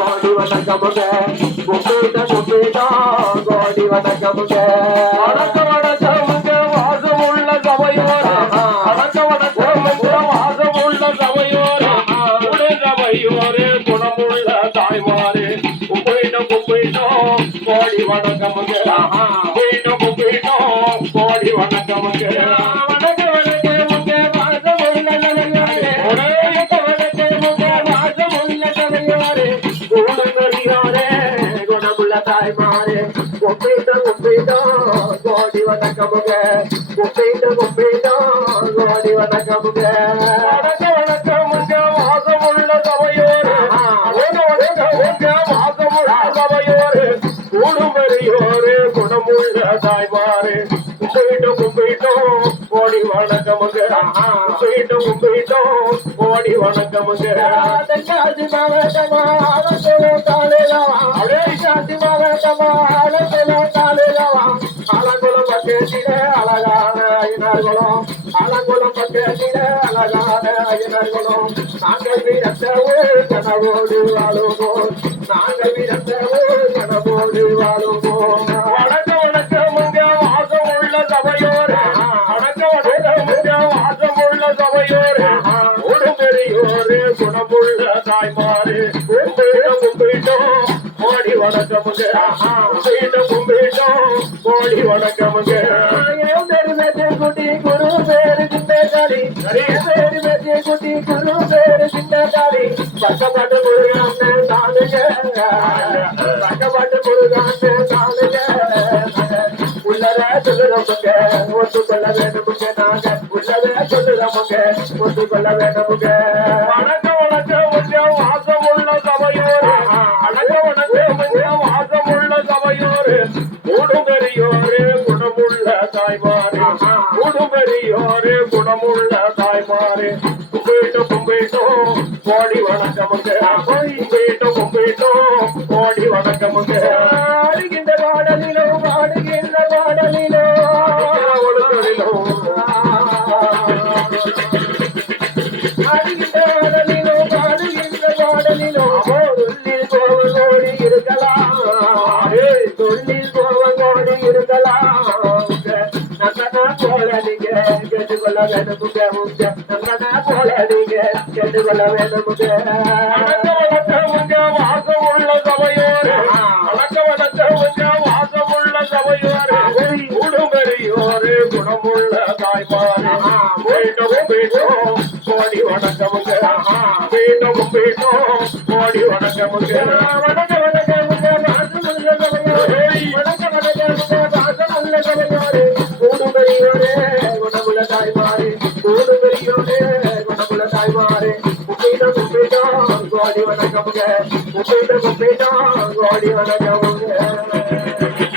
கோடி வணக்கமுங்க கும்பிட்ட கும்பிட்டா கோடி வணக்கமுங்க வணக்க வணக்கமுங்க வாசம் உள்ள சபையோர வணக்க வணக்கமுங்க வாசம் உள்ள சபையோர உடைய சபையோரே குணமுள்ள தாய்மாரே கும்பிட்டோம் கும்பிட்டோம் கோடி வணக்கமுங்க கும்பிட்டோம் கும்பிட்டோம் கும்பிட்ட கும்பிட்டா கோடி வணக்கமுங்க கும்பிட்ட கும்பிட்டா கோடி வணக்கமுங்க வணக்க வணக்கமுங்க வாசமுள்ள சபையோரே. வணக்கமுங்க வாசமுள்ள சபையோரே. கூடுமரியோரே குணமுள்ள தாய்மாரே. கும்பிட்டோம் கும்பிட்டோம் கோடி வணக்கமுங்க கும்பிட்டோம் கும்பிட்டோம் கோடி வணக்கமுங்க தென்காசி மாவட்டமா நாங்கள் வீரத்தவு கனவோடு வாழுவோம் நாங்கள் வீரத்தவு கனவோடு வாழுவோம் வணக்க வணக்கமுங்க வாசமுள்ள சபையோரே வணக்க வணக்கமுங்க வாசமுள்ள சபையோரே உடுமெறியோரே குணமுள்ள தாய்மாரே கோடி வணக்கமுங்க கும்பிட்டோம் கும்பிட்டோம் கோடி வணக்கமுங்க குட்டி குரு பேரு சின்னகாளி பேரு மெத்தி குட்டி குரு பேரு சின்னகாளி பக்கப்பாட்டு முருகான்னு தானுங்க பக்கப்பாட்டு முருகான்னு தானுங்க உள்ளத சொல்லுறமுங்க ஒத்துக்கொள்ள வேணுமுங்க நாங்க உள்ளத சொல்லுறமுங்க ஒத்துக்கொள்ள வேணுமுங்க தாய்மாரே உடுமெறியோரே குணமுள்ள தாய்மாரே. கும்பிட்டு கும்பிட்டோ கோடி வணக்கமுங்க. கும்பிட்டு கும்பிட்டோ கோடி வணக்கமுங்க. நந்தனா போல கேட்டுக்கொள்ள வேணுமுங்க உங்க நந்தனா போல நீங்க கேட்டுக்கொள்ள வேணுமுங்க வணக்க வணக்கமுங்க வாசமுள்ள சபையோரே வணக்க வணக்கமுங்க வாசமுள்ள சபையோரே உடுமெறியோரே குணமுள்ள தாய்மாரே மீண்டும் மீண்டும் கோடி வணக்கமுங்க மீண்டும் மீண்டும் கோடி வணக்கமுங்க கோடி வணக்கமுங்க கும்பிட்ட கும்பிட்டோம் கோடி வணக்கமுங்க